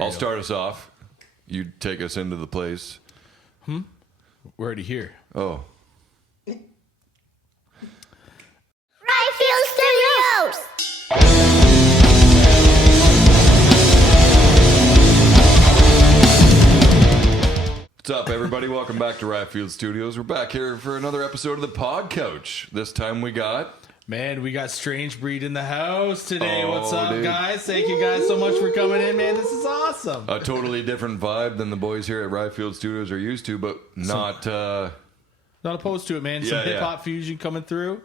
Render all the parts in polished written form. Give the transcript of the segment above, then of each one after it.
I'll start us off. You take us into the place. We're already here. Oh. Studios. What's up, everybody? Welcome back to Field Studios. We're back here for another episode of the Podcouch. This time we got... Man, we got Strange Breed in the house today. Oh, What's up, dude. guys? Thank you guys so much for coming in, man. This is awesome. a totally different vibe than the boys here at Field Studios are used to, but not... Not opposed to it, man. Some hip-hop fusion coming through.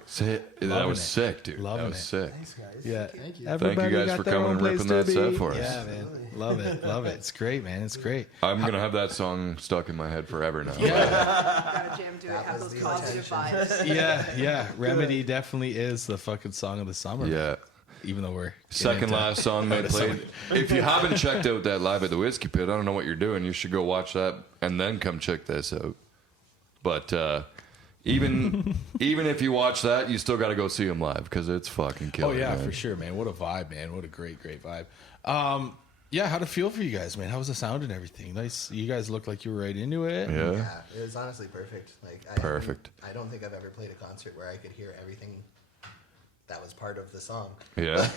That was sick, dude. Loving that was it. sick. Thanks, guys. Yeah. Thank you. Thank you guys got for their coming own and ripping that place to set be. for us. Yeah, man. Love it. Love it. It's great, man. It's great. I'm going to have that song stuck in my head forever now. Gotta jam to it, have those the positive intention. vibes. Yeah. Remedy definitely is the fucking song of the summer. Yeah. Even though we're Second last song they played. If you haven't checked out that Live at the Whiskey Pit, I don't know what you're doing. You should go watch that and then come check this out. But even if you watch that, you still got to go see them live because it's fucking killer. Oh yeah, man. for sure, man. What a vibe, man. What a great vibe. Yeah, how'd it feel for you guys, man? How was the sound and everything? Nice. You guys looked like you were right into it. Yeah. Yeah, it was honestly perfect. Like, Perfect. I don't think I've ever played a concert where I could hear everything that was part of the song. Yeah.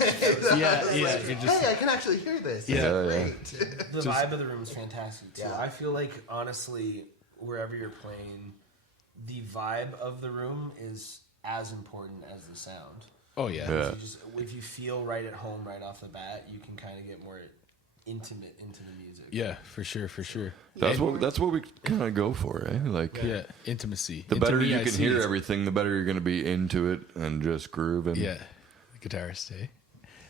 Yeah. Like, hey, I can actually hear this. Yeah, It's yeah. great. The vibe of the room is fantastic too. Yeah. I feel like honestly, wherever you're playing, the vibe of the room is as important as the sound. Oh yeah. Yeah. If you feel right at home right off the bat, you can kind of get more intimate into the music. Yeah, for sure. That's what we kind of go for, eh? Like, Yeah, intimacy. the better you can Intimacy hear is- everything, the better you're going to be into it and just grooving. Yeah, the guitarist, eh?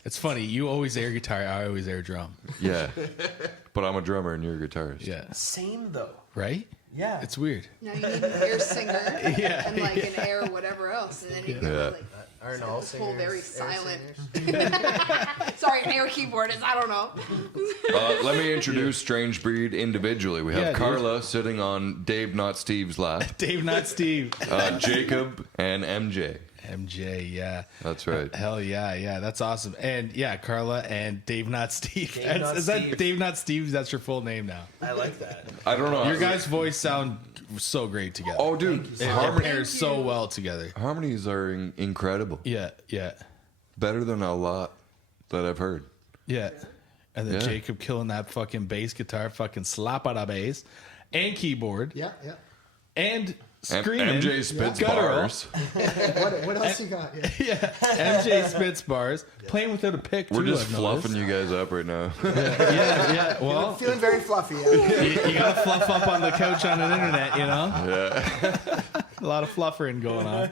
It's funny. You always air guitar. I always air drum. Yeah. But I'm a drummer and you're a guitarist. Yeah. Same though. Right? Yeah. It's weird. Now you need an air singer Yeah, and like an air whatever else, and then you can Yeah. like Aren't set all this whole singers very air silent. singers? Sorry, an air keyboardist. I don't know. Let me introduce Strange Breed individually. We have Yeah, dude. Carla sitting on Dave, not Steve's lap. Dave, not Steve. Jacob and MJ. MJ, yeah. That's right. Hell yeah, that's awesome. And yeah, Carla and Dave, not Steve. Dave, not Is that Steve. Dave, not Steve? That's your full name now. I like that. I don't know. Your guys' voice sound so great together. Oh, dude. It pairs so well together. Harmonies are incredible. Yeah. Better than a lot that I've heard. Yeah. And then Yeah. Jacob killing that fucking bass guitar, fucking slap out of bass, and keyboard, Yeah. and screaming. MJ spits guttural. bars. What else you got? Yeah. Yeah, MJ spits bars, playing without a pick. We're too, just I've fluffing noticed. you guys up right now. Yeah. Well, Feeling very fluffy. Yeah. you gotta fluff up on the couch on the internet, you know. Yeah. A lot of fluffering going on.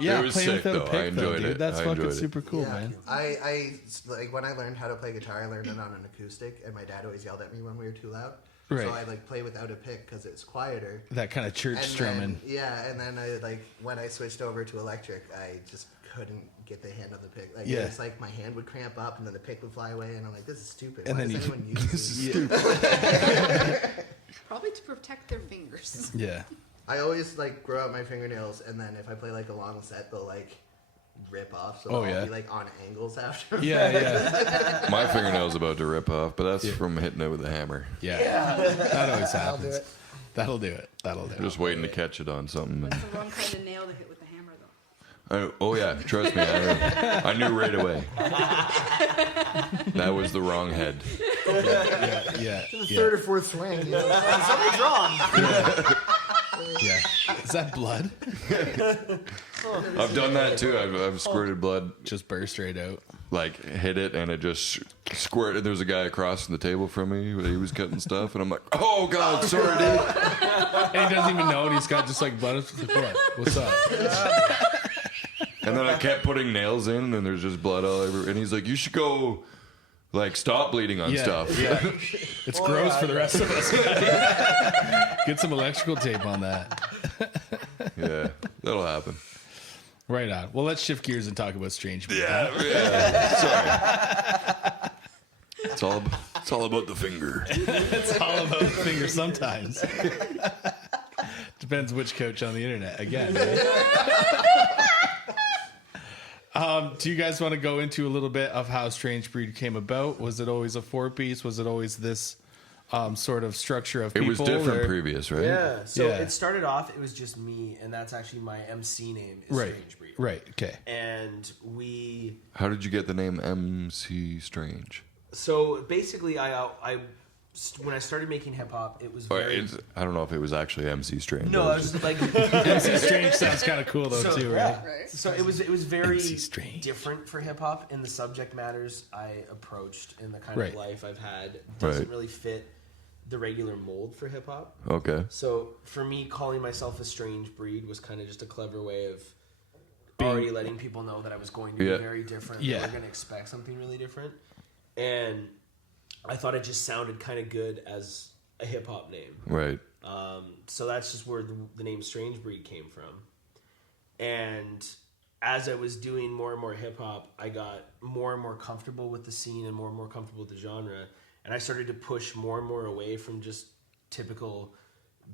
Yeah, It was playing sick, without though. a I pick, though, enjoyed dude. it. That's I fucking enjoyed it. super cool, Yeah. man. I like when I learned how to play guitar, I learned it on an acoustic, and my dad always yelled at me when we were too loud. Right. So I like play without a pick because it's quieter. That kind of church And strumming. then, and then I like when I switched over to electric, I just couldn't get the hand on the pick. Like Yeah. it's like my hand would cramp up, and then the pick would fly away, and I'm like, this is stupid. And Why then does you- anyone use This is this? stupid. Probably to protect their fingers. Yeah. I always like grow out my fingernails, and then if I play like a long set, they'll like rip off. So Oh, I'll yeah. be like on angles after. Yeah. My fingernail's about to rip off, but that's from hitting it with a hammer. Yeah. That always I'll do happens. it. That'll do it. Just waiting to catch it on something. That's the wrong kind of nail to hit with the hammer, though. Oh yeah, trust me, I knew right away. That was the wrong head. Yeah. Third or fourth swing. You know? Something's wrong. Yeah. Is that blood? I've done that too. I've squirted blood, Just burst right out. like hit it, and it just squirted. There was a guy across from the table from me. He was cutting stuff, and I'm like, "Oh God, sorry, dude." And he doesn't even know, and he's got just like blood. It's like, what? What's up? And then I kept putting nails in, and then there's just blood all over. And he's like, "You should go, like, stop bleeding on stuff." Yeah. It's gross for the rest of us. Get some electrical tape on that. Yeah, that'll happen. Right on. Well, let's shift gears and talk about Strange Breed. Yeah. Sorry. It's all about the finger. It's all about the finger sometimes. Depends which coach on the internet. Again, right? Do you guys want to go into a little bit of how Strange Breed came about? Was it always a 4-piece? Was it always this sort of structure of people? It was different or- previous, right? Yeah. So Yeah. it started off, it was just me, and that's actually my MC name is Right. Strange Breed. Right. Okay. And we. How did you get the name MC Strange? So basically, when I started making hip hop, it was Or very. I don't know if it was actually MC Strange. No, It I was was like. MC Strange sounds kind of cool though So, too, yeah. right? Right. So it was very MC Strange. different for hip hop in the subject matters I approached and the kind Right. of life I've had doesn't Right. really fit the regular mold for hip hop. Okay. So for me, calling myself a Strange Breed was kind of just a clever way of already letting people know that I was going to Yeah. be very different. Yeah. They were going to expect something really different, and I thought it just sounded kind of good as a hip hop name. Right. So that's just where the name Strange Breed came from. And as I was doing more and more hip hop, I got more and more comfortable with the scene and more comfortable with the genre. And I started to push more and more away from just typical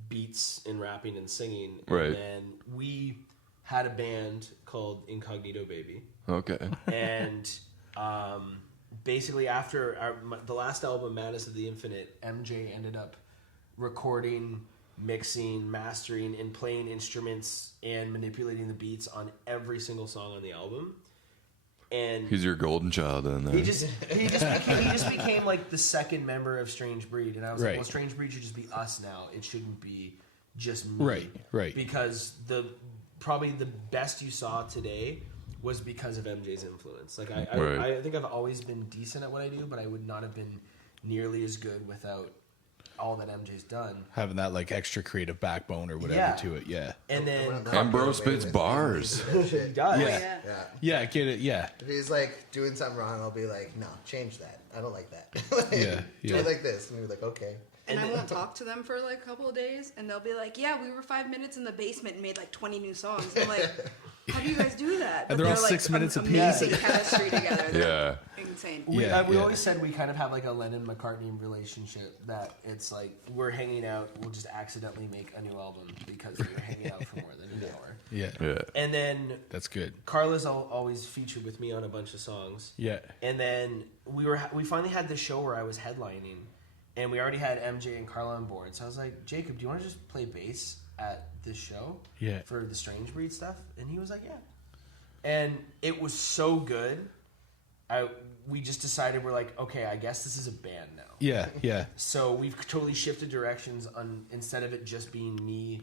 beats and rapping and singing. Right. And then we had a band called Incognito Baby. Okay. And basically after the last album, Madness of the Infinite, MJ ended up recording, mixing, mastering, and playing instruments and manipulating the beats on every single song on the album. And He's your golden child in there. he just became like the second member of Strange Breed, and I was Right. like, well, Strange Breed should just be us now. It shouldn't be just me. Right. Because probably the best you saw today was because of MJ's influence. Like Right. I think I've always been decent at what I do, but I would not have been nearly as good without all that MJ's done. Having that like extra creative backbone or whatever Yeah. to it. Yeah. And then And bro spits bars. he does. Yeah. Yeah. Yeah. Yeah. Get it. Yeah. If he's like doing something wrong, I'll be like, no, change that. I don't like that. Like, Yeah, Do yeah. it like this. And he'll be like, okay. And I won't talk to them for like a couple of days, and they'll be like, "Yeah, we were 5 minutes in the basement and made like 20 new songs." I'm like, "How do you guys do that?" And they're all like 6 minutes apiece. amazing chemistry together. Yeah. Insane. We Yeah. always said we kind of have like a Lennon-McCartney relationship, that it's like we're hanging out, we'll just accidentally make a new album because we were hanging out for more than an hour. Yeah. Yeah. And then That's good. Carla's always featured with me on a bunch of songs. Yeah. And then we finally had this show where I was headlining, and we already had MJ and Carla on board. So I was like, Jacob, do you want to just play bass at this show? Yeah. For the Strange Breed stuff? And he was like, yeah. And it was so good. We just decided, we're like, okay, I guess this is a band now. Yeah. Yeah. So we've totally shifted directions on, instead of it just being me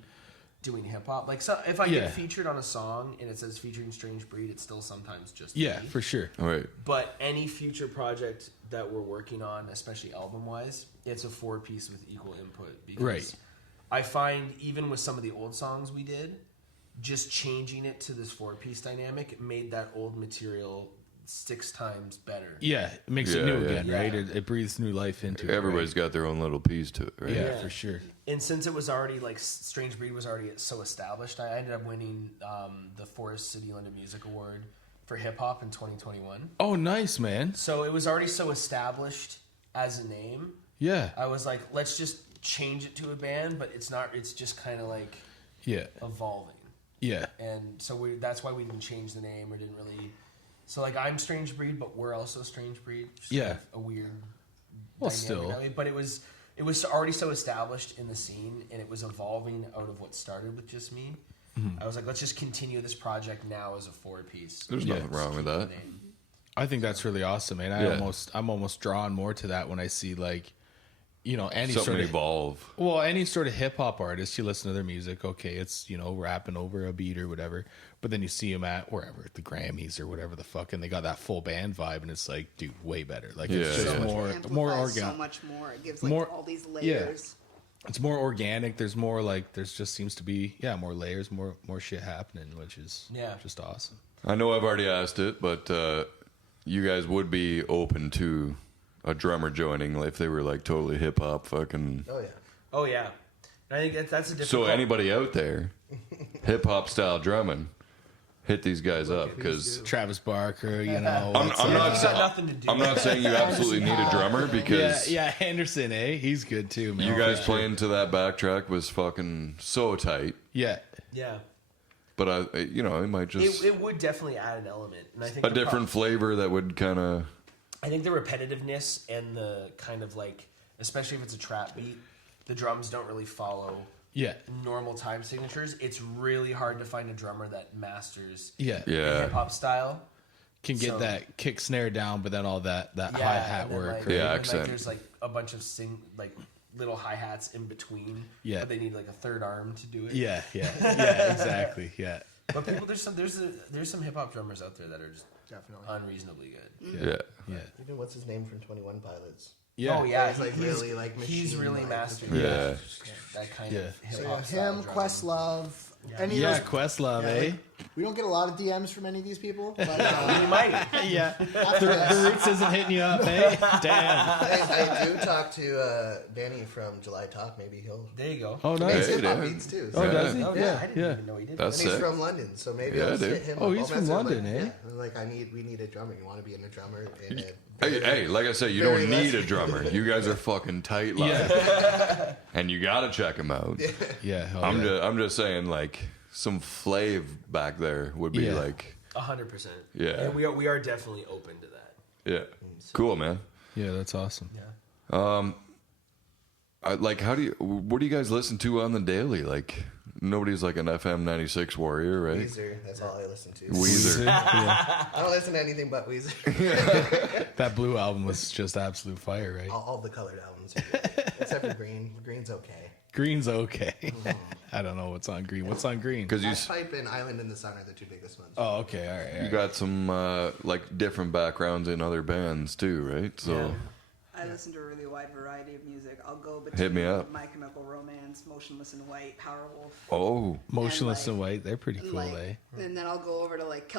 doing hip hop. Like, so if I Yeah. get featured on a song and it says featuring Strange Breed, it's still sometimes just Yeah. me. For sure. All right. But any future project that we're working on, especially album-wise, it's a 4-piece with equal input. Because Right. I find even with some of the old songs we did, just changing it to this 4-piece dynamic made that old material 6 times better. Yeah. It makes it Yeah, new yeah. again, right? Yeah. It breathes new life into it. Everybody's got their own little piece to it, right? Right? Yeah, Yeah. for sure. And since it was already like Strange Breed was already so established, I ended up winning the Forest City London Music Award for hip hop in 2021. Oh, nice, man. So it was already so established as a name. Yeah. I was like, let's just change it to a band, but it's not. It's just kind of like Yeah. evolving. Yeah. And so that's why we didn't change the name or didn't really. So like I'm Strange Breed, but we're also Strange Breed. Just Yeah. kind of a weird. Well, dynamic still. that way. But it was already so established in the scene, and it was evolving out of what started with just me. Mm-hmm. I was like, let's just continue this project now as a 4-piece. There's Yeah. nothing wrong with that. I think that's really awesome, man. Yeah. I'm almost drawn more to that when I see like, you know, any Something sort of evolve. any sort of hip hop artist. You listen to their music, okay, it's, you know, rapping over a beat or whatever, but then you see them at wherever, at the Grammys or whatever the fuck, and they got that full band vibe, and it's like, dude, way better. Like it's Yeah, just yeah. more Amplifies so organic. much more. It gives like More- all these yeah. layers. It's more organic. There's more like there's just seems to be more layers, more shit happening, which is just awesome. I know I've already asked it, but you guys would be open to a drummer joining, like, if they were like totally hip hop fucking. Oh, yeah. Oh yeah, I think that's a difficult. So anybody out there, hip hop style drumming, hit these guys up, because Travis Barker, you know. I'm It's not got saying nothing to do. I'm not saying you absolutely need a drummer, because yeah, Henderson, He's good too, man. you guys playing to that backtrack was fucking so tight. Yeah. Yeah. But it might just It would definitely add an element, and I think a different flavor that would kind of. I think the repetitiveness and the kind of like, especially if it's a trap beat, the drums don't really follow normal time signatures. It's really hard to find a drummer that masters the hip hop style. Can get that kick snare down, but then all that hi-hat work. Like, accent. Like there's like a bunch of little hi-hats in between. Yeah. But they need like a third arm to do it. Yeah, exactly. Yeah. But people, there's some hip hop drummers out there that are just Definitely. unreasonably good. Yeah. Even what's his name from 21 Pilots? Yeah. Oh yeah, He's like really like he's machine, really like, mastered that kind of hip So hop. him, Questlove, any Yeah, of those. Questlove, eh? We don't get a lot of DMs from any of these people, but We might. Yeah. after The this, Roots isn't hitting you up, eh? Damn. I do talk to Danny from July Talk. Maybe he'll. There you go. Oh, He makes nice. Hey, hip hop Dan. beats too. Oh, So. does he? Oh Yeah, I didn't yeah. even know he did. That's And he's sick. from London, so maybe Yeah, I'll just dude. hit him. Oh, up. he's I'll from message him, London, like, eh? Yeah. Like we need a drummer. You want to be in a drummer? In a Hey, like I said, you very don't need less- a drummer. You guys are fucking tight live, and you gotta check them out. Yeah. hell I'm yeah. just saying, like some flav back there would be Yeah. like, 100%. Yeah. And we are definitely open to that. yeah, cool, man. Yeah, that's awesome. Yeah. What do you guys listen to on the daily? Like, nobody's like an FM 96 warrior, right? Weezer. That's all I listen to. Weezer. Yeah. I don't listen to anything but Weezer. That Blue album was just absolute fire, right? all the colored albums, are good. Except for Green. Green's okay. Green's okay. I don't know what's on Green. What's on Green? Because Half Pipe and Island in the Sun are the two biggest ones. Oh, okay. All right. All you right. got some like different backgrounds in other bands too, right? So I listen to a really wide variety of music. I'll go between Hit me up. My Chemical Romance, Motionless in White, Powerwolf. oh, Motionless and, and like- White. They're pretty cool, eh? And then I'll go over to like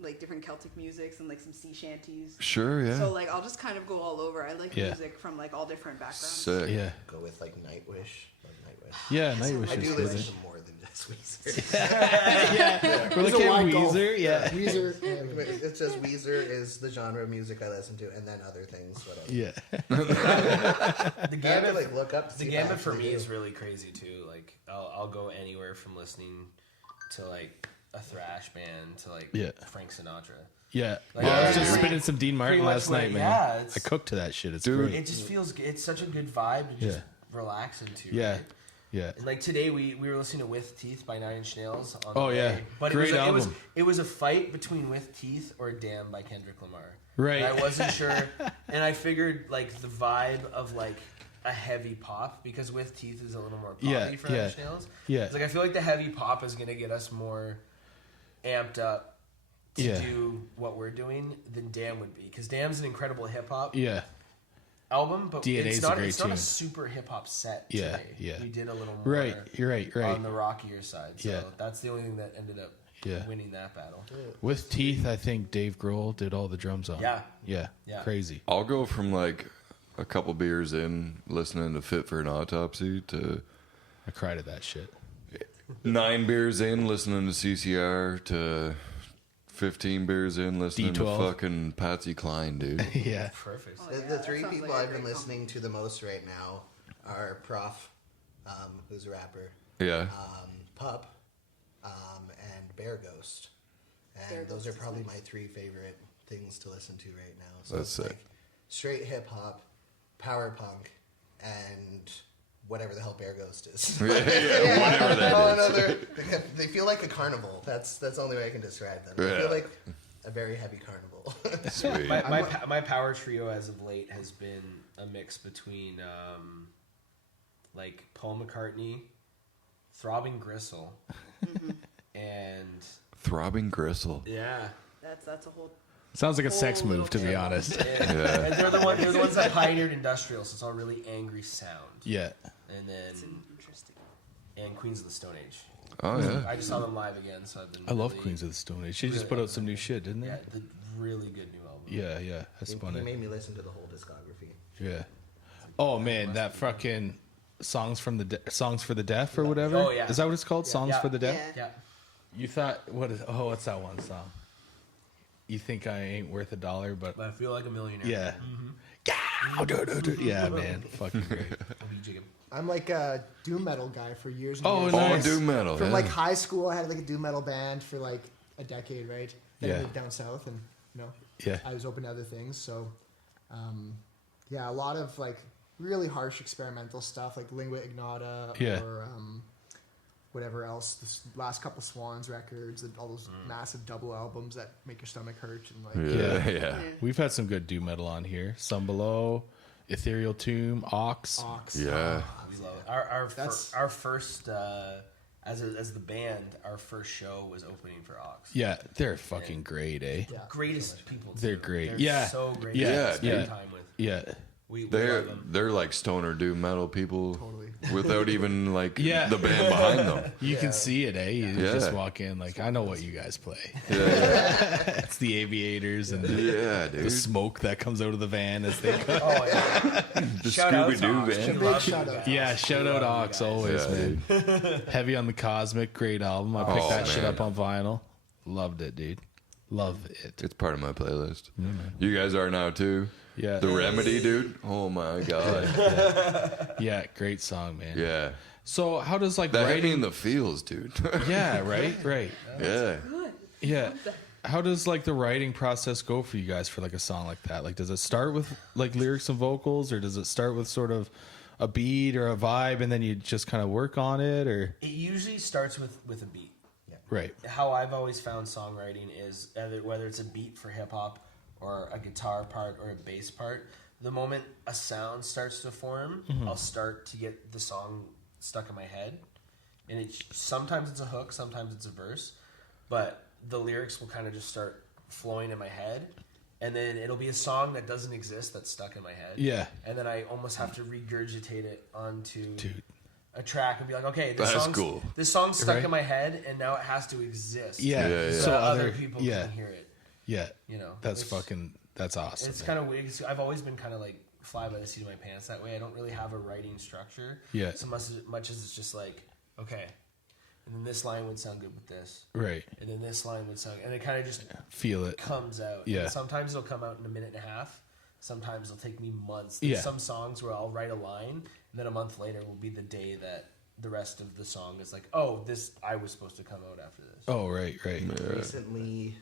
like different Celtic musics and like some sea shanties. sure, yeah, So like I'll just kind of go all over. I like Yeah. music from like all different backgrounds. sick. Yeah. Go with like Nightwish. Love Nightwish. Yeah, Nightwish I do is listen good. to more than just Weezer. Yeah. We're He's like, a yeah, wide golf. Weezer. Yeah. Weezer. It's just Weezer is the genre of music I listen to, and then other things. Whatever. Yeah. The I have to gamut, like look up. To the see if I gamut for actually me do. is really crazy too. Like I'll go anywhere from listening to like a thrash band to like Yeah. Frank Sinatra. Yeah. Like, I was yeah, just pretty- spinning some Dean Martin pretty much last what- night, man. yeah, it's- I cooked to that shit. It's Dude. great. It just feels it's such a good vibe to just relax into. Yeah. right? Yeah. And like today, we were listening to "With Teeth" by 9 Inch Nails. On Oh, the yeah. way. But Great it was album. it was a fight between "With Teeth" or "Damn" by Kendrick Lamar. Right. And I wasn't sure, and I figured like the vibe of like a heavy pop because "With Teeth" is a little more poppy Yeah, for 9 yeah. Inch Nails. Yeah. It's like I feel like the heavy pop is gonna get us more amped up to Yeah. do what we're doing than "Damn" would be because "Damn's" an incredible hip hop Yeah. album, but DNA it's is a not great it's not a tune. super hip hop set Yeah, today. yeah. We did a little more Right. You're right. Right. on the rockier side. So Yeah. that's the only thing that ended up Yeah. winning that battle. With Teeth, I think Dave Grohl did all the drums on. Yeah. Yeah. Yeah. Crazy. I'll go from like a couple beers in, listening to "Fit for an Autopsy" to I cried at that shit. 9 beers in, listening to CCR to 15 beers in, listening to D12. fucking Patsy Cline, dude. Yeah. Perfect. Oh, The, yeah, the that three sounds people like a I've been great listening to the most right now are Prof, who's a rapper, Yeah. Pup, and Bear Ghost. And Bear those Ghost are is probably nice. my 3 favorite things to listen to right now. So That's it's sick. like straight hip hop, power punk, and whatever the hell Bear Ghost is. yeah, whatever that Oh, is. no, they feel like a carnival. That's the only way I can describe them. They Yeah. feel like a very heavy carnival. Sweet. My power trio as of late has been a mix between like Paul McCartney, Throbbing Gristle, and Throbbing Gristle. yeah. That's a whole. Sounds like a sex Whole move, to be little honest. Yeah. And they're the ones that pioneered industrial, so it's all really angry sound. Yeah. And then Interesting. and Queens of the Stone Age. Oh yeah. I just saw them live again, so I've been. I love really- Queens of the Stone Age. She just really put out love some new shit, didn't they? Yeah, the really good new album. Yeah, yeah. That's He funny. made me listen to the whole discography. Yeah. Oh man, that fucking songs for the deaf or whatever. Oh, yeah. Is that what it's called? Songs Yeah. for the deaf. Yeah. Yeah. You thought what's that one song? You think I ain't worth $1, but But I feel like a millionaire. yeah, Yeah, man, fucking great. I'm like a doom metal guy for years. And Oh, years. nice. doom metal. From yeah. like high school, I had like a doom metal band for like a decade, right? Then I Yeah. moved down south, and Yeah. I was open to other things. So, yeah, a lot of like really harsh experimental stuff, like Lingua Ignota, Yeah. or whatever else. This last couple Swans records, and all those massive double albums that make your stomach hurt, and like Yeah. We've had some good doom metal on here. Some Below, Ethereal Tomb, Ox. Ox. Yeah. We love it. Our That's- first as the band, our first show was opening for Ox. Yeah, they're fucking great, eh? Yeah. Greatest people. They're too. great. They're Yeah. so great. Yeah, to spend yeah. time with. Yeah. We They're love them. they're like stoner doom metal people Totally. without even like Yeah. the band behind them. You can see it, eh? You Yeah. just walk in like, I know what you guys play. Yeah, It's the aviators and yeah, the dude. smoke that comes out of the van as they go. Oh yeah. The Shout out to Scooby Doo Ox. van. We Big love shout you out. guys. Yeah, shout We out love you Ox guys. always, Yeah, man. Heavy on the Cosmic, great album. I picked Oh, that shit man. up on vinyl. Loved it, dude. Love it. It's part of my playlist. You guys are now too. Yeah. The Remedy, dude. Oh my god. Yeah, great song, man. Yeah. So how does like That hit me writing in the feels, dude. Yeah, right? Yeah. Good. Yeah. How does like the writing process go for you guys for like a song like that? Like does it start with like lyrics and vocals, or does it start with sort of a beat or a vibe and then you just kind of work on it, or It usually starts with a beat. right. How I've always found songwriting is whether it's a beat for hip hop or a guitar part or a bass part, the moment a sound starts to form, I'll start to get the song stuck in my head. And sometimes it's a hook, sometimes it's a verse, but the lyrics will kind of just start flowing in my head. And then it'll be a song that doesn't exist that's stuck in my head. Yeah. And then I almost have to regurgitate it onto Dude. a track and be like, okay, this That's song's, cool. this song's stuck Right. in my head and now it has to exist. Yeah. Yeah, yeah. So So that other other people can hear it. Yeah. You know, That's it's- that's awesome. It's man. kind of weird. 'Cause I've always been kind of like fly by the seat of my pants that way. I don't really have a writing structure. Yeah. So much as it's just like, okay, and then this line would sound good with this, right. and then this line would sound, and it kind of just Feel it. comes out. Yeah. And sometimes it'll come out in a minute and a half. Sometimes it'll take me months. Yeah. There's some songs where I'll write a line, and then a month later will be the day that the rest of the song is like, oh, this I was supposed to come out after this. Oh, right. Recently,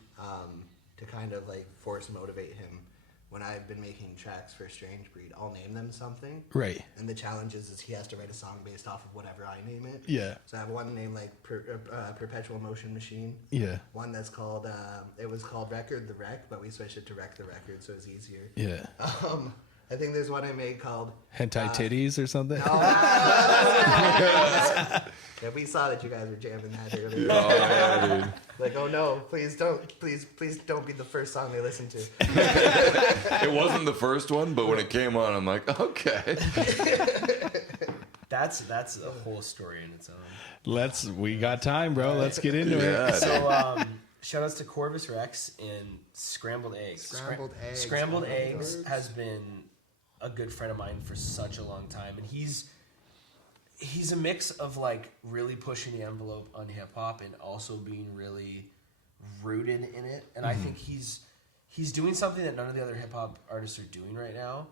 to kind of like force motivate him, when I've been making tracks for Strange Breed, I'll name them something. Right. And the challenge is he has to write a song based off of whatever I name it. Yeah. So I have one named like Perpetual Motion Machine. Yeah. One that's called, it was called Record the Wreck, but we switched it to Wreck the Record, so it's easier. Yeah. I think there's one I made called Hentai titties or something? Yeah, we saw that you guys were jamming that earlier. Oh yeah, dude. Like, oh no, please don't be the first song they listen to. It wasn't the first one, but when it came on, I'm like, okay. That's a whole story in its own. We got time, bro. Let's get into it. Yeah. So shout outs to Corvus Rex and Scrambled Eggs. Scrambled Eggs. Scrambled Oh, Eggs those. has been a good friend of mine for such a long time, and he's a mix of like really pushing the envelope on hip hop and also being really rooted in it. And I think he's doing something that none of the other hip hop artists are doing right now,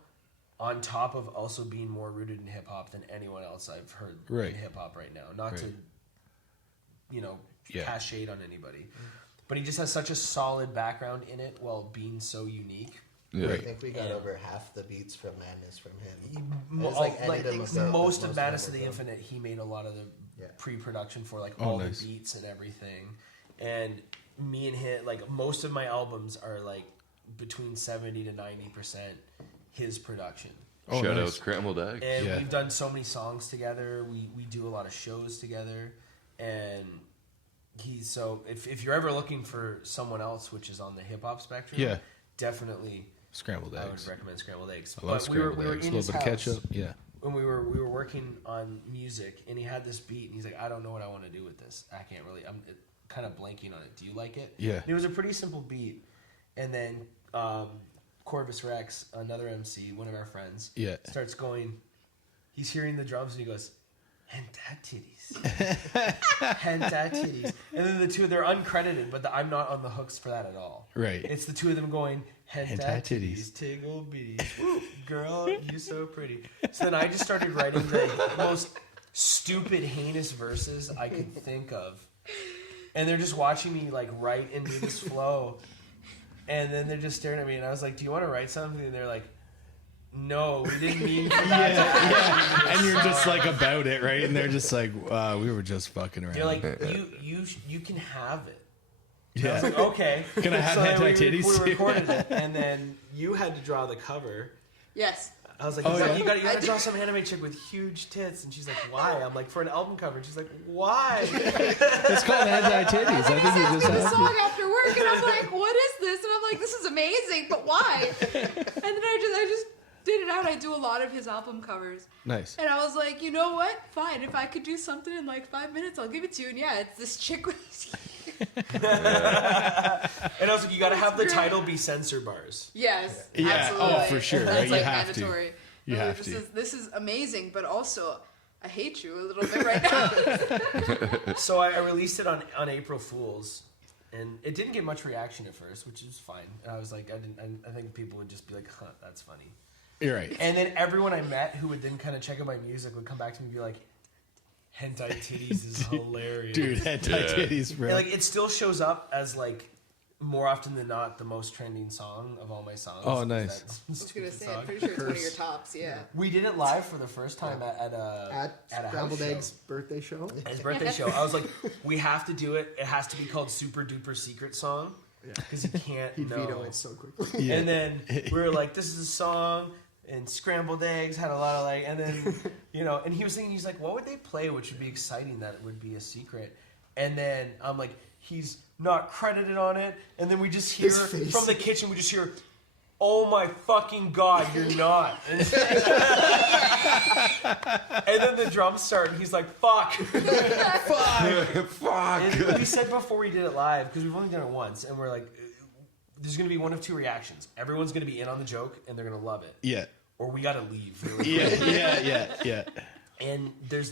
on top of also being more rooted in hip hop than anyone else I've heard Right. in hip hop right now. Not to, Yeah. cast shade on anybody, but he just has such a solid background in it while being so unique. Yeah. I think we got over half the beats from Madness from him. Mo- It's like like, edited himself, most but of most of Madness it of the was Infinite, he made a lot of the Yeah. pre-production for, like Oh, all nice. the beats and everything. And me and him, like most of my albums are like between 70 to 90% his production. Oh, Shout nice. out Scrambled Egg. And Yeah. we've done so many songs together. We do a lot of shows together, and if you're ever looking for someone else which is on the hip hop spectrum, Yeah. definitely Scrambled I eggs. would recommend Scrambled Eggs. I love But we were scrambled eggs. A in little his bit of house ketchup. Yeah. when we were working on music, and he had this beat, and he's like, I don't know what I want to do with this. I'm kind of blanking on it. Do you like it? Yeah. And it was a pretty simple beat, and then Corvus Rex, another MC, one of our friends, Yeah. starts going. He's hearing the drums, and he goes, hentai titties. Hentai titties. And then the two, they're uncredited, but I'm not on the hooks for that at all. Right. It's the two of them going, hentai titties. titties, tiggle bitties. Woo, girl, you so pretty. So then I just started writing the most stupid, heinous verses I could think of. And they're just watching me like write into this flow. And then they're just staring at me, and I was like, do you want to write something? And they're like, no, we didn't mean for that. Yeah. And you're just like about it, right? And they're just like, we were just fucking around. They're like, you can have it. yeah. I was like, okay. Can I have then hentai titties? We recorded it, and then you had to draw the cover. Yes. I was like, you got to draw some anime chick with huge tits, and she's like, why? I'm like, for an album cover. And she's like, why? It's called hentai titties. I think you just The have song to. after work, and I'm like, what is this? And I'm like, this is amazing, but why? And then I just did it out. I do a lot of his album covers. Nice. And I was like, you know what? Fine. If I could do something in like 5 minutes, I'll give it to you. And yeah, it's this chick with. And I was like, you got to have the title be censor bars. Yes. Yeah. Absolutely. Oh, for sure. That's Right? You like have to. mandatory. You I'm have like, to. This is amazing, but also I hate you a little bit right now. So I released it on April Fool's, and it didn't get much reaction at first, which is fine. And I was like, I think people would just be like, huh, that's funny. You're right. And then everyone I met who would then kind of check out my music would come back to me and be like, hentai titties is hilarious. Dude, hentai titties, bro. And like, it still shows up as like, more often than not, the most trending song of all my songs. Oh, nice. I was gonna say, I'm pretty sure it's one of your tops. Yeah. We did it live for the first time at a Scrambled house Eggs show. birthday show. At his birthday show. I was like, we have to do it. It has to be called Super Duper Secret Song. Because he can't He'd know. veto it so quickly. Yeah. And then we were like, this is a song. And Scrambled Eggs had a lot of like, and then, and he was thinking, he's like, what would they play which would be exciting that would be a secret? And then I'm like, he's not credited on it. And then we just hear His face. from the kitchen, we just hear, oh my fucking God, you're not. And then the drums start, and he's like, fuck. Fuck. And we said before we did it live, because we've only done it once, and we're like, there's going to be one of two reactions. Everyone's going to be in on the joke, and they're going to love it. Yeah. Or we got to leave. Yeah. And there's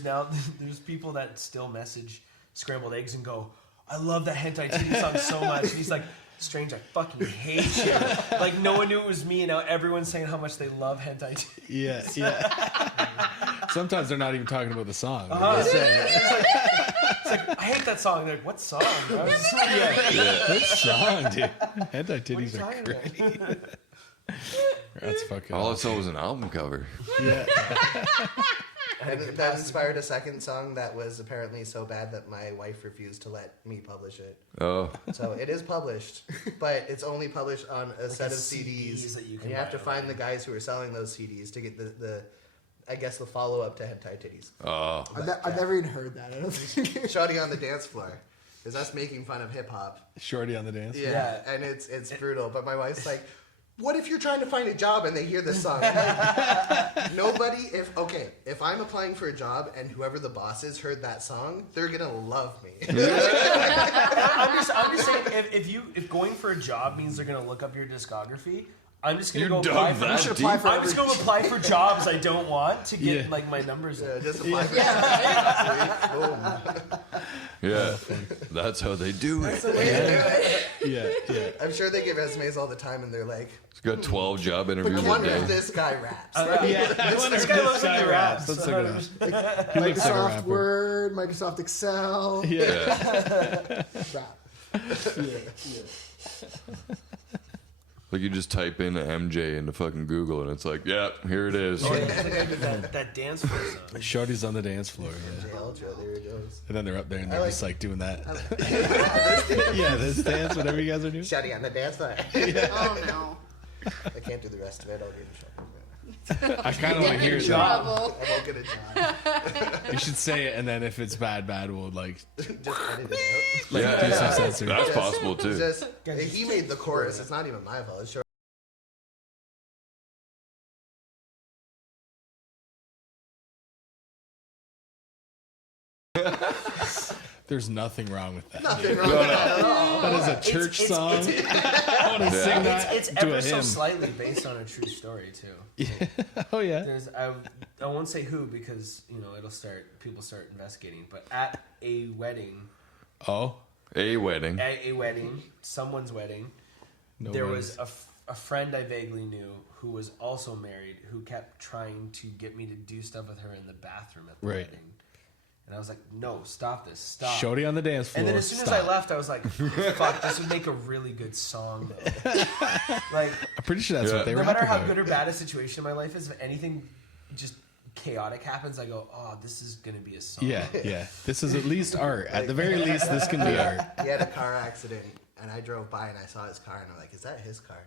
people that still message Scrambled Eggs and go, I love that hentai titty song so much. And he's like, Strange, I fucking hate you. Like, no one knew it was me, and now everyone's saying how much they love hentai titty. Yeah. Sometimes they're not even talking about the song. They're Uh-huh. just saying, It's like, I hate that song. They're like, what song? I was just like, good song, dude. Hentai what are you titties are talking great. about? That's fucking All I awesome. saw was an album cover. Yeah. And that inspired a second song that was apparently so bad that my wife refused to let me publish it. Oh. So it is published, but it's only published on a set of CDs. that you can And you have buy to find the online. guys who are selling those CDs to get the follow up to Hentai Titties. Oh. I've never even heard that. I don't think. Shawty on the dance floor is us making fun of hip hop. Shorty on the dance. Yeah, and it's brutal. But my wife's like, what if you're trying to find a job and they hear this song? I'm like, nobody, if I'm applying for a job and whoever the boss is heard that song, they're gonna love me. I'm just saying, if going for a job means they're gonna look up your discography, I'm just gonna You're go apply dug for. that You should deep? apply for. I'm just gonna apply for jobs I don't want to get Yeah. like my numbers. Yeah, In. just apply for Boom. Yeah. That's how they do it. Yeah. I'm sure they get resumes all the time and they're like, It's got 12 job interviews I a wonder if day. this guy raps. Yeah. I wonder This if guy this looks like guy he raps. raps. Let's look it up. He looks like a Microsoft rapper. Word, Microsoft Excel. Yeah. Rap. Like you just type in MJ into fucking Google and it's like, yeah, here it is. Oh, yeah, that dance floor song. Shorty's on the dance floor. Yeah. Ultra, there it goes. And then they're up there and they're like- just like doing that. Yeah, this dance, whatever you guys are doing. Shawty on the dance floor. Oh no. I can't do the rest of it. I'll get in trouble. I kind of want to hear it. though. Trouble. I won't get a job. You should say it, and then if it's bad, we'll like Just edit it out. Yeah, do some censoring. that's possible too. Just, he made the chorus. It's not even my fault. It's short. There's nothing wrong with that. Nothing wrong with that at all. That is a church song. I want to sing that It's to ever a so hymn. slightly based on a true story too. Oh yeah. There's I won't say who because people start investigating. But at a wedding, Oh, A wedding. someone's wedding, no there weddings. was a friend I vaguely knew who was also married who kept trying to get me to do stuff with her in the bathroom at the Right. wedding. And I was like, no, stop this. Stop. Shorty on the dance floor. And then as soon as I left, I was like, fuck, this would make a really good song, though. Like, I'm pretty sure that's what they no were matter how about. good or bad a situation in my life is, if anything just chaotic happens, I go, oh, this is going to be a song. Yeah. This is at least art. At the very least, this can be art. He had a car accident, and I drove by and I saw his car, and I'm like, is that his car?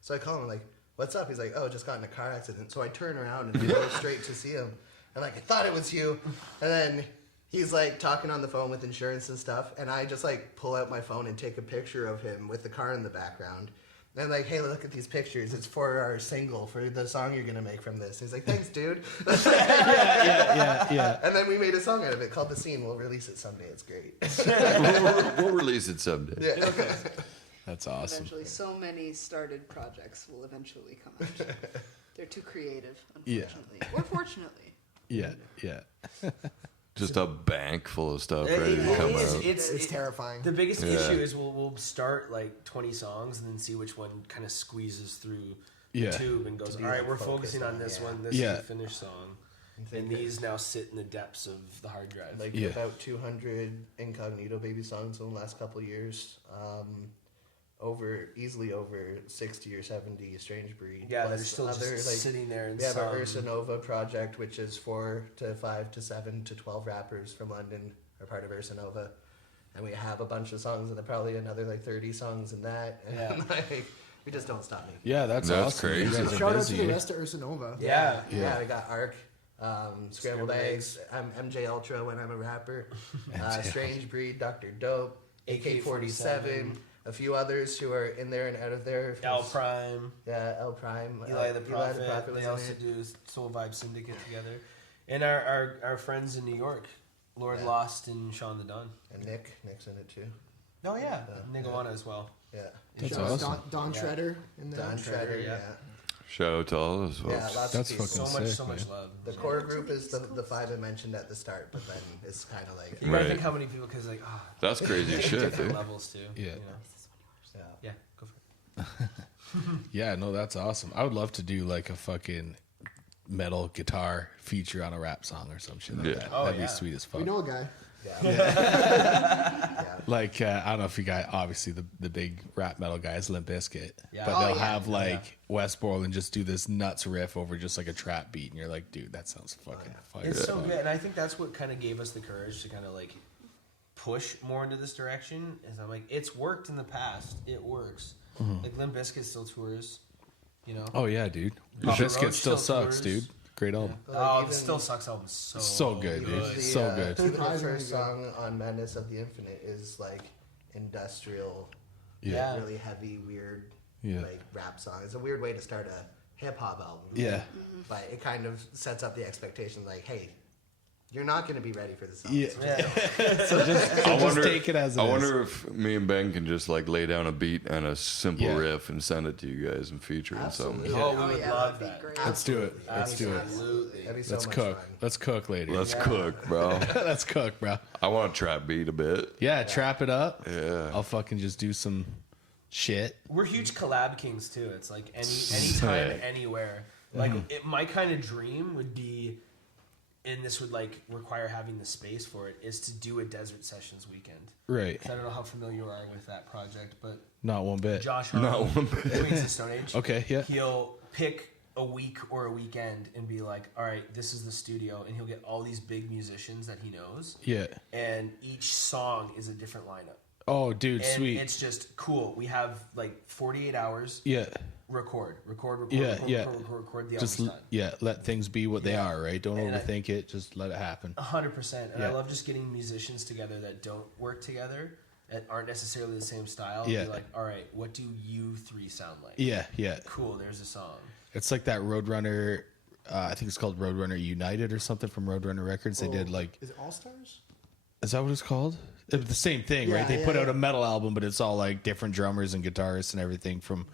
So I call him, like, what's up? He's like, oh, just got in a car accident. So I turn around and go straight to see him. I'm like, I thought it was you. And then he's like talking on the phone with insurance and stuff, and I just like pull out my phone and take a picture of him with the car in the background. And like, hey, look at these pictures. It's for our single, for the song you're gonna make from this. He's like, thanks, dude. Yeah. And then we made a song out of it called The Scene. We'll release it someday. It's great. We'll release it someday. Yeah. That's awesome. Eventually, so many started projects will eventually come out. They're too creative, Yeah. unfortunately, or fortunately. Yeah. Just a bank full of stuff It- ready to it- come it's- out. It's terrifying. The biggest Yeah. issue is we'll start like 20 songs and then see which one kind of squeezes through Yeah. the tube and goes, To be, all right, like, we're focused focusing on on, this yeah. one. This Yeah. is the finished song. think And that- these now sit in the depths of the hard drive. Like Yeah. about 200 incognito baby songs in the last couple of years. Easily over 60 or 70 Strange Breed. yeah, plus they're still just other, like, sitting there in we have some... our Ursa Nova project, which is 4 to 5 to 7 to 12 rappers from London are part of Ursa Nova. And we have a bunch of songs, and there are probably another like 30 songs in that. And Yeah. like, we just don't stop making. Yeah, that's That's awesome. crazy. You guys are Shout out to busy. the rest of Ursa Nova. Yeah. Yeah. We got Arc, Scrambled Eggs, MJ Ultra when I'm a rapper, Strange Breed, Dr. Dope, AK-47, a few others who are in there and out of there. L Prime, Yeah, L Prime. Eli the Prophet. was They in also it. do Soul Vibe Syndicate together. And our friends in New York, Lord Yeah. Lost and Sean the Don. And Nick's in it too. Oh yeah, Yeah. Niguana as well. Yeah. That's Shout out awesome. Don Yeah. Shredder in there. Don Shredder, Shredder, yeah. yeah. Shout out to all those Yeah, folks. lots That's of people. fucking So much sick, love. The core group is the 5 I mentioned at the start, but then it's kind of like, You gotta Right. think how many people, because like, That's crazy shit, different dude. levels too. Yeah. You know? yeah. Yeah, go for it. Yeah, no, that's awesome. I would love to do like a fucking metal guitar feature on a rap song or some shit like Yeah. that. Oh, That'd yeah. be sweet as fuck. We know a guy. Yeah. Like I don't know if you guys, obviously the big rap metal guy is Limp Bizkit, Yeah. but Oh, they'll yeah. have like Wes Borland just do this nuts riff over just like a trap beat, and you're like, dude, that sounds fucking fire. It's as so fuck. good, and I think that's what kind of gave us the courage to kind of like push more into this direction. Is I'm like, it's worked in the past. It works. Like Limp Bizkit still tours. You know. Oh yeah, dude. Papa Biscuit Roach still still sucks, tours. dude. Great album. Like, Oh, even- the Still Sucks album is so So good, Even dude. the, So good. Even the Surprisingly first good. song on Madness of the Infinite is like industrial, Yeah. really heavy, weird, Yeah. like rap song. It's a weird way to start a hip hop album. Yeah. But it kind of sets up the expectation, like, hey, you're not going to be ready for this album. Yeah. Yeah. So just take it as it I is. wonder if me and Ben can just like lay down a beat and a simple Yeah. riff and send it to you guys and feature it in something. Absolutely. Oh, we would yeah, love that'd be that. great. Let's do it. Let's do it. Absolutely. That'd be so Let's much cook. fun. Let's cook, lady. Let's cook, bro. Let's cook, bro. I want a trap beat a bit. Yeah, trap it up. Yeah. I'll fucking just do some shit. We're huge collab kings too. It's like anytime, Sick. anywhere. Like my kind of dream would be, and this would like require having the space for it, is to do a Desert Sessions weekend. Right. I don't know how familiar you are with that project, but Not one bit. Josh Not Harmon, one bit. Queens of the Stone Age. Okay, yeah. He'll pick a week or a weekend and be like, all right, this is the studio, and he'll get all these big musicians that he knows, Yeah. and each song is a different lineup. Oh, dude, And sweet. it's just cool. We have like 48 hours. Yeah. Record, Yeah, yeah. record. The Just album's done. yeah, let things be what they Yeah. are, right? Don't And I- overthink it. Just let it happen. 100%. And Yeah. I love just getting musicians together that don't work together and aren't necessarily the same style. Yeah. And be like, all right, what do you three sound like? Yeah, yeah. Cool, there's a song. It's like that Roadrunner. I think it's called Roadrunner United or something from Roadrunner Records. They did like, Is it All Stars? is that what it's called? It's the same thing, Yeah, right? They yeah, put out yeah. a metal album, but it's all like different drummers and guitarists and everything from,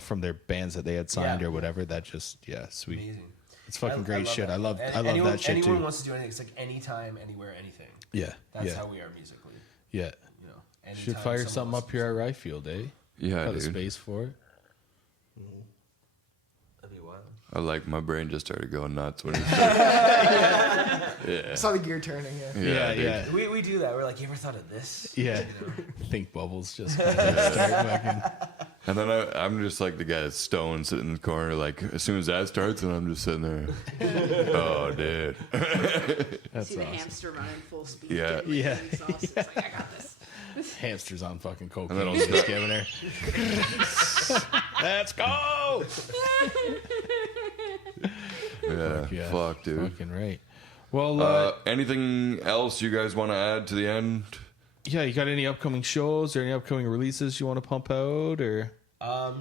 from their bands that they had signed Yeah. or whatever. That just sweet. Amazing. It's fucking great shit. that. I love anyone, that shit anyone too. wants to do anything. It's like anytime, anywhere, anything. Yeah, That's yeah, how we are musically. yeah. You know, Should anytime fire someone something wants up to here at Ryfield, eh? Yeah, Got a dude. space for it. That'd be wild. I like my brain just started going nuts when he started. I saw the gear turning. Yeah. Yeah, dude. yeah. We do that. We're like, you ever thought of this? Yeah. You know? Think bubbles just kind of start fucking. And then I'm just like the guy that's stoned sitting in the corner. Like as soon as that starts, and I'm just sitting there. Oh, dude. That's See the awesome. hamster running full speed. Yeah. getting Yeah. the sauce. It's like, I got this. Hamsters on fucking cocaine. And then I'll Just start- giving her. Let's go. Yeah. Yeah. Fuck, dude. Fucking right. Well, Anything else you guys want to add to the end? yeah, you got any upcoming shows or any upcoming releases you want to pump out or?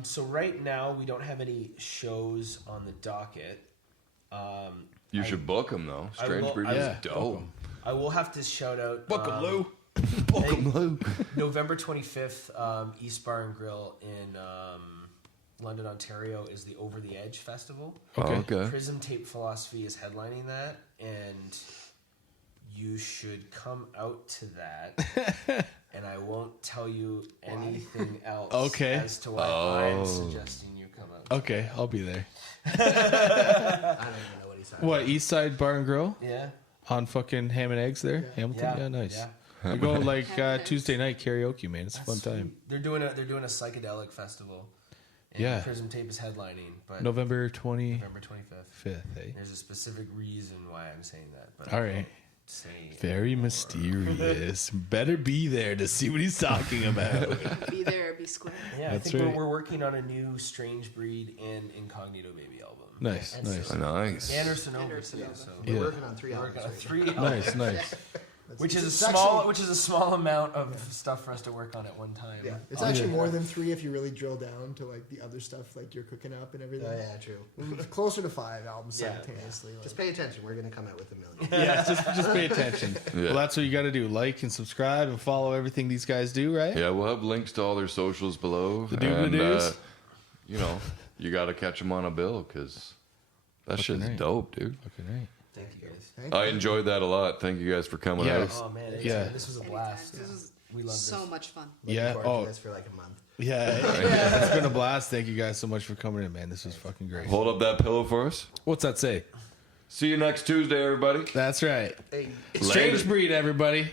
So right now we don't have any shows on the docket. You should book them though. I Strange will- Breed I- is Yeah, book dope. 'em. I will have to shout out. Book 'em, Lou. Book 'em, Lou. November 25th, East Bar and Grill in London, Ontario is the Over the Edge Festival. Okay. Okay. Prism Tape Philosophy is headlining that, and you should come out to that. And I won't tell you anything else Okay. as to why I'm suggesting you come out. Okay, I'll be there. I don't even know what he's talking What, East Side Bar and Grill? Yeah. On fucking Ham and Eggs there? Hamilton? Yeah, nice. Yeah. We go like Tuesday night karaoke, man. It's a fun time. They're doing a psychedelic festival. And Yeah. Prism Tape is headlining, but November 25th, November 25th. eh? There's a specific reason why I'm saying that. But All I right. won't say Very more. mysterious. Better be there to see what he's talking about. Be there, be square. Yeah, That's I think right. we're working on a new Strange Breed and Incognito Baby album. Nice, And nice. so- Nice. And Sonoma Anderson, too. yeah. So We're Yeah. working on 3 we're albums. working on right 3 now. albums. Nice, nice. Which is a It's small, actually- which is a small amount of stuff for us to work on at one time. Yeah, it's actually more than 3 if you really drill down to like the other stuff like you're cooking up and everything. Oh yeah, true. It's closer to 5 albums Yeah. simultaneously. like- Just pay attention. We're gonna come out with a million. Yeah, just pay attention. Yeah. Well, that's what you got to do. Like and subscribe and follow everything these guys do, right? Yeah, we'll have links to all their socials below. The doobly-doos. You know, you got to catch them on a bill because that Fucking shit's right. dope, dude. Fucking right. Thank you guys. Thank I you. enjoyed that a lot. Thank you guys for coming Yeah. out. Oh man, Yeah. this was a Anytime. blast. This was We love so this. much fun. Looking Yeah. forward Oh, to this for like a month. yeah. It's been a blast. Thank you guys so much for coming in, man. This was fucking great. Hold up that pillow for us. What's that say? See you next Tuesday, everybody. That's right. Hey. Strange Later. breed, everybody.